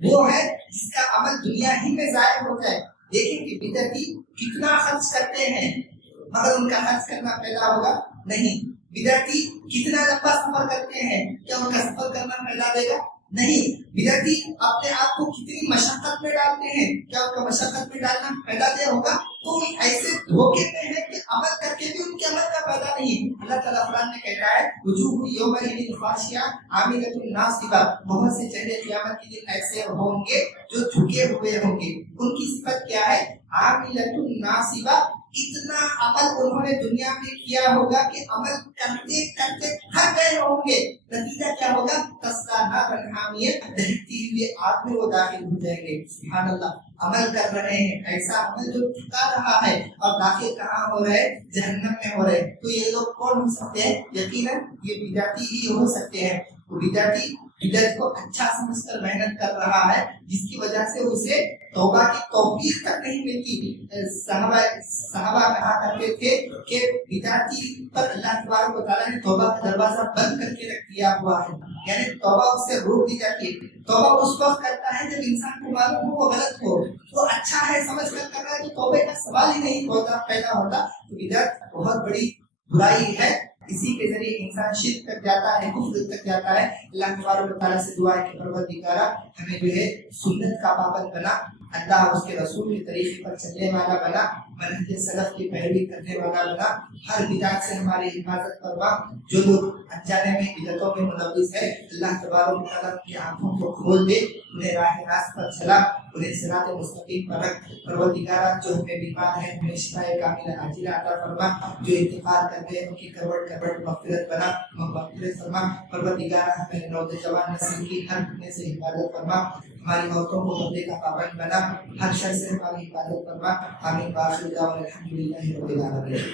وہ ہے جس کا عمل دنیا ہی میں ضائع ہو جائے. دیکھیں کہ بدعتی کتنا خرچ کرتے ہیں مگر ان کا خرچ کرنا پیدا ہوگا نہیں. بدعتی کتنا لمبا سفر کرتے ہیں، کیا ان کا سفر کرنا پیدا دے گا؟ نہیں. بدعتی اپنے آپ کو کتنی مشقت میں ڈالتے ہیں، کیا ان کا مشقت میں ڈالنا پیدا دے ہوگا؟ تو ایسے دھوکے میں ہے کہ عمل کر کے بھی ان کے عمل کا فائدہ نہیں. اللہ تعالیٰ قرآن میں کہتا ہے وجوہ یومئذ خاشعہ عاملۃ ناصبہ، بہت سے چہرے قیامت کے دن ایسے ہوں گے جو جھکے ہوئے ہوں گے. ان کی صفت کیا ہے؟ عاملۃ ناصبہ، اتنا عمل انہوں نے دنیا میں کیا ہوگا کہ عمل کرتے کرتے تھک گئے ہوں گے. نتیجہ کیا ہوگا؟ تسلا نارا حامیہ، دہتی ہوئی آگ میں وہ داخل ہو جائیں گے. سبحان اللہ. عمل کر رہے ہیں ایسا عمل جو تھکا رہا ہے اور داخل کہاں ہو رہے؟ جہنم میں ہو رہے. تو یہ لوگ کون ہو سکتے ہیں؟ یقیناً یہ بدعتی ہی ہو سکتے ہیں. وہ بدعتی بدعت کو اچھا سمجھ کر محنت کر رہا ہے جس کی وجہ سے اسے توبہ کی توفیق تک نہیں ملتی. صحابہ کہا کرتے تھے کہ بدعتی پر اللہ تبارک و تعالیٰ نے توبہ کا دروازہ بند کر کے رکھ دیا ہوا ہے، یعنی توبہ اس سے روک دی جاتی ہے. توبہ اس وقت کرتا ہے جب انسان کو معلوم ہو وہ غلط ہو، تو اچھا ہے سمجھ کر کر رہا ہے تو توبے کا سوال ہی نہیں پیدا ہوتا. تو بدعت بہت بڑی برائی ہے. اسی کے ذریعے انسان شرک تک جاتا ہے، کفر تک جاتا ہے. اللہ تبارک و تعالیٰ سے دعا ہے کہ پروردگارا ہمیں جو ہے سنت کا پابند بنا، اللہ اس کے رسول کے طریقے پر چلنے والا بنا، منہج سلف کی پیروی کرنے والا بنا. ہر بدعت سے ہماری حفاظت فرما. جو لوگ انجانے میں بدعتوں میں ملوث ہے اللہ تبارک و تعالیٰ کی آنکھوں کو کھول دے، انہیں راہ راست پر چلا، انہیں صراط مستقیم پر رکھ. پروردگارا جو ہمیں بیمار ہے انہیں شفا کاملہ عاجلہ عطا فرما. جو انتقال کر گئے ان کی کروٹ کروٹ مغفرت بنا، مغفرت فرما. پروردگارا ہمیں نوجوان نسل کی ہر فتنے سے حفاظت فرما. ہماری عورتوں کو پردے کا پابند بنا، ہر شر سے ہماری حفاظت فرما. آمین. باخر دعوانا الحمدللہ رب العالمین.